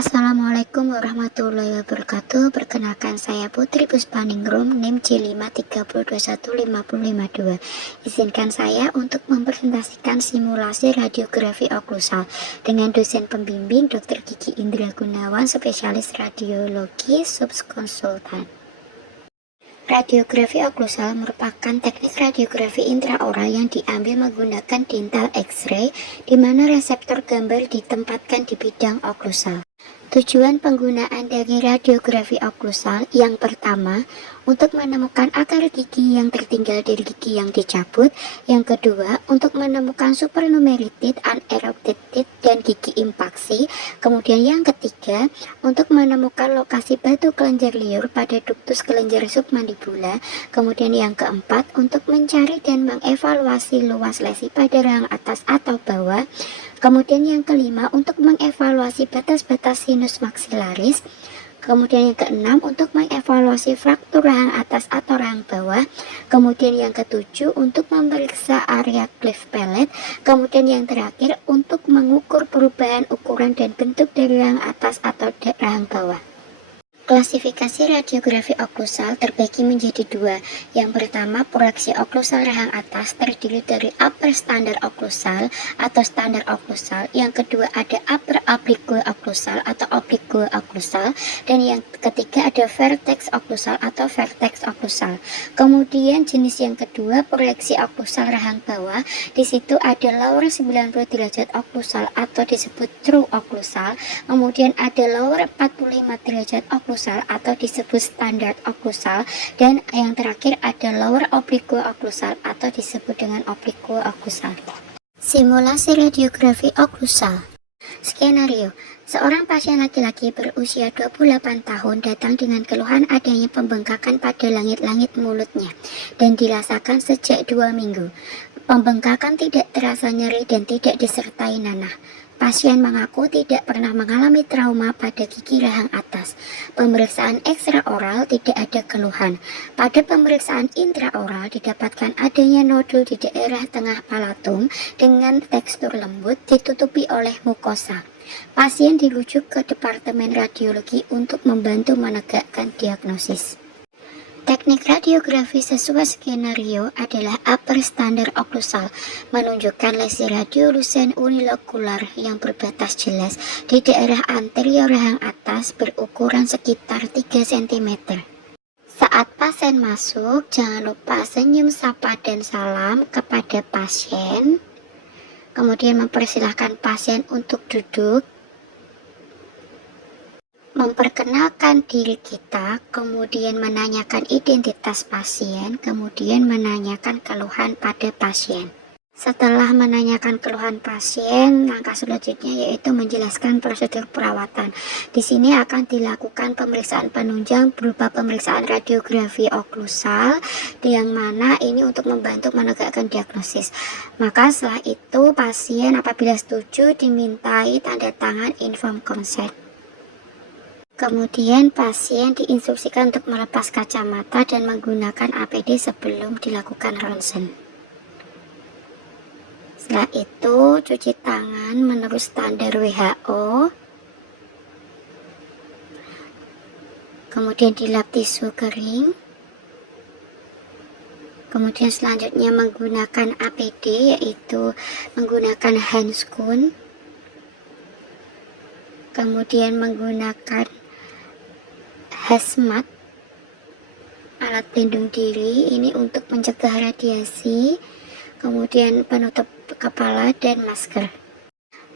Assalamualaikum warahmatullahi wabarakatuh. Perkenalkan, saya Putri Puspaningrum, NIM J5321552. Izinkan saya untuk mempresentasikan simulasi radiografi oklusal dengan dosen pembimbing Dr. Kiki Indra Gunawan, spesialis radiologi subkonsultan. Radiografi oklusal merupakan teknik radiografi intraoral yang diambil menggunakan dental X-ray, di mana reseptor gambar ditempatkan di bidang oklusal. Tujuan penggunaan dari radiografi oklusal yang pertama, untuk menemukan akar gigi yang tertinggal dari gigi yang dicabut. Yang kedua, untuk menemukan supernumerated, unerupted, dan gigi impaksi. Kemudian yang ketiga, untuk menemukan lokasi batu kelenjar liur pada duktus kelenjar submandibula. Kemudian yang keempat, untuk mencari dan mengevaluasi luas lesi pada rahang atas atau bawah. Kemudian yang kelima, untuk mengevaluasi batas-batas sinus maksilaris. Kemudian yang keenam, untuk mengevaluasi fraktur rahang atas atau rahang bawah. Kemudian yang ketujuh, untuk memeriksa area cleft palate. Kemudian yang terakhir, untuk mengukur perubahan ukuran dan bentuk dari rahang atas atau rahang bawah. Klasifikasi radiografi oklusal terbagi menjadi dua. Yang pertama, proyeksi oklusal rahang atas terdiri dari upper standard oklusal atau standar oklusal. Yang kedua ada upper oblique oklusal atau oblique oklusal. Dan yang ketiga ada vertex oklusal atau vertex oklusal. Kemudian jenis yang kedua, proyeksi oklusal rahang bawah. Di situ ada lower 90 derajat oklusal atau disebut true oklusal. Kemudian ada lower 45 derajat oklusal atau disebut standar oklusal, dan yang terakhir ada lower oblique oklusal atau disebut dengan oblique oklusal. Simulasi radiografi oklusal. Skenario: seorang pasien laki-laki berusia 28 tahun datang dengan keluhan adanya pembengkakan pada langit-langit mulutnya dan dirasakan sejak 2 minggu. Pembengkakan tidak terasa nyeri dan tidak disertai nanah. Pasien mengaku tidak pernah mengalami trauma pada gigi rahang atas. Pemeriksaan ekstraoral tidak ada keluhan. Pada pemeriksaan intraoral didapatkan adanya nodul di daerah tengah palatum dengan tekstur lembut ditutupi oleh mukosa. Pasien dirujuk ke Departemen Radiologi untuk membantu menegakkan diagnosis. Teknik radiografi sesuai skenario adalah upper standard oklusal, menunjukkan lesi radiolusen unilokular yang berbatas jelas di daerah anterior rahang atas berukuran sekitar 3 cm. Saat pasien masuk, jangan lupa senyum, sapa, dan salam kepada pasien. Kemudian mempersilahkan pasien untuk duduk. Memperkenalkan diri kita, kemudian menanyakan identitas pasien, kemudian menanyakan keluhan pada pasien. Setelah menanyakan keluhan pasien, langkah selanjutnya yaitu menjelaskan prosedur perawatan. Di sini akan dilakukan pemeriksaan penunjang berupa pemeriksaan radiografi oklusal, yang mana ini untuk membantu menegakkan diagnosis. Maka setelah itu pasien apabila setuju dimintai tanda tangan informed consent. Kemudian pasien diinstruksikan untuk melepas kacamata dan menggunakan APD sebelum dilakukan ronsen. Setelah itu cuci tangan menurut standar WHO. Kemudian dilap tisu kering. Kemudian selanjutnya menggunakan APD, yaitu menggunakan handscoon. Kemudian menggunakan hazmat, alat pelindung diri, ini untuk mencegah radiasi. Kemudian penutup kepala dan masker.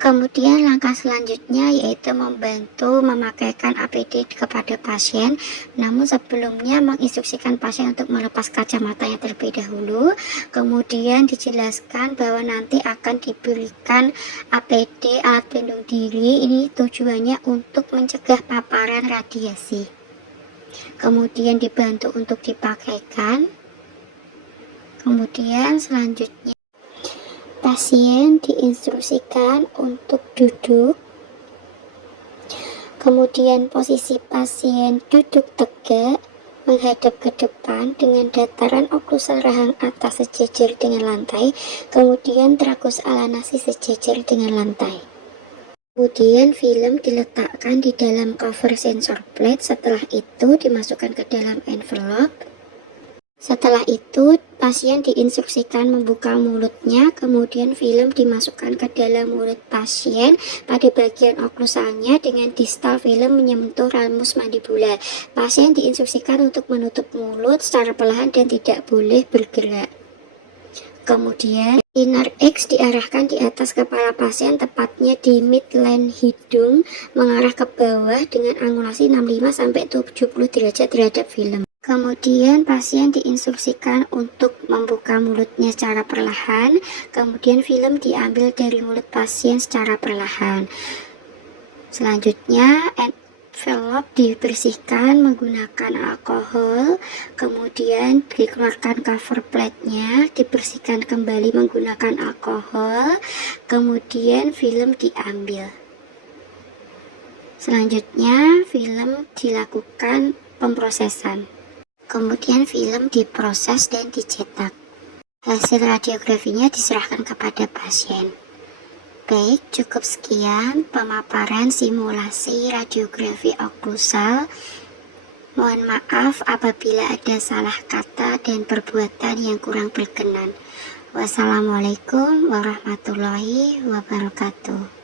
Kemudian langkah selanjutnya yaitu membantu memakaikan APD kepada pasien, namun sebelumnya menginstruksikan pasien untuk melepas kacamatanya terlebih dahulu. Kemudian dijelaskan bahwa nanti akan diberikan APD, alat pelindung diri, ini tujuannya untuk mencegah paparan radiasi. Kemudian dibantu untuk dipakaikan. Kemudian selanjutnya pasien diinstruksikan untuk duduk. Kemudian posisi pasien duduk tegak menghadap ke depan dengan dataran oklusal rahang atas sejajar dengan lantai. Kemudian tragus alanasi sejajar dengan lantai. Kemudian film diletakkan di dalam cover sensor plate, setelah itu dimasukkan ke dalam envelope. Setelah itu, pasien diinstruksikan membuka mulutnya, kemudian film dimasukkan ke dalam mulut pasien pada bagian oklusalnya dengan distal film menyentuh ramus mandibular. Pasien diinstruksikan untuk menutup mulut secara perlahan dan tidak boleh bergerak. Kemudian, inner X diarahkan di atas kepala pasien, tepatnya di midline hidung, mengarah ke bawah dengan angulasi 65-70 derajat terhadap film. Kemudian pasien diinstruksikan untuk membuka mulutnya secara perlahan, kemudian film diambil dari mulut pasien secara perlahan. Selanjutnya, envelope dibersihkan menggunakan alkohol, kemudian dikeluarkan cover plate-nya, dibersihkan kembali menggunakan alkohol, kemudian film diambil. Selanjutnya, film dilakukan pemrosesan. Kemudian film diproses dan dicetak. Hasil radiografinya diserahkan kepada pasien. Baik, cukup sekian pemaparan simulasi radiografi oklusal. Mohon maaf apabila ada salah kata dan perbuatan yang kurang berkenan. Wassalamualaikum warahmatullahi wabarakatuh.